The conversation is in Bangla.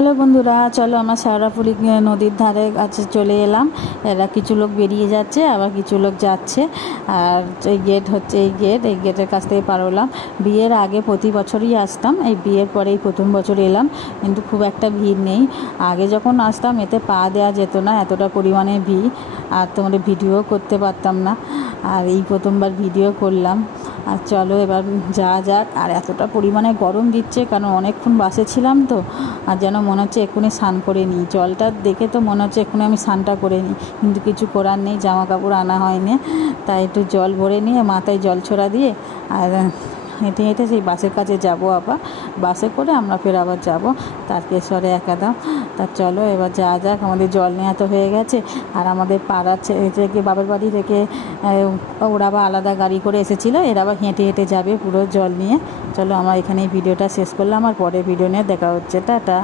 হ্যালো বন্ধুরা, চলো আমরা শেওড়াফুলি নদীর ধারে কাছে চলে এলাম। এরা কিছু লোক বেরিয়ে যাচ্ছে, আবার কিছু লোক যাচ্ছে। আর এই গেট হচ্ছে এই গেটের কাছ থেকে পার হলাম। বিয়ের আগে প্রতি বছরই আসতাম, এই বিয়ের পরেই প্রথম বছর এলাম, কিন্তু খুব একটা ভিড় নেই। আগে যখন আসতাম এতে পা দেওয়া যেত না, এতটা পরিমাণে ভিড়, আর তোমাদের ভিডিও করতে পারতাম না। আর এই প্রথমবার ভিডিও করলাম। আর চলো এবার যাওয়া যাক। আর এতটা পরিমাণে গরম দিচ্ছে, কারণ অনেকক্ষণ বাসে ছিলাম তো, আর যেন মনে হচ্ছে এক্ষুনি স্নান করে নিই। জলটা দেখে তো মনে হচ্ছে এক্ষুনি আমি স্নানটা করে নিই, কিন্তু কিছু করার নেই, জামা কাপড় আনা হয়নি। তাই একটু জল ভরে নিয়ে মাথায় জল ছোড়া দিয়ে আর হেঁটে হেঁটে সেই বাসের কাছে যাব। আবার বাসে করে আমরা ফের আবার যাব তারকেশ্বরে একাদম। তা চলো এবার যাওয়া যাক। আমাদের জল নেওয়া তো হয়ে গেছে। আর আমাদের পাড়ার থেকে বাবার বাড়ি থেকে ওরা আবার আলাদা গাড়ি করে এসেছিলো, এরা আবার হেঁটে হেঁটে যাবে পুরো জল নিয়ে। চলো আমরা এখানেই ভিডিওটা শেষ করলাম, আর পরে ভিডিও নিয়ে দেখা হচ্ছে। টাটা।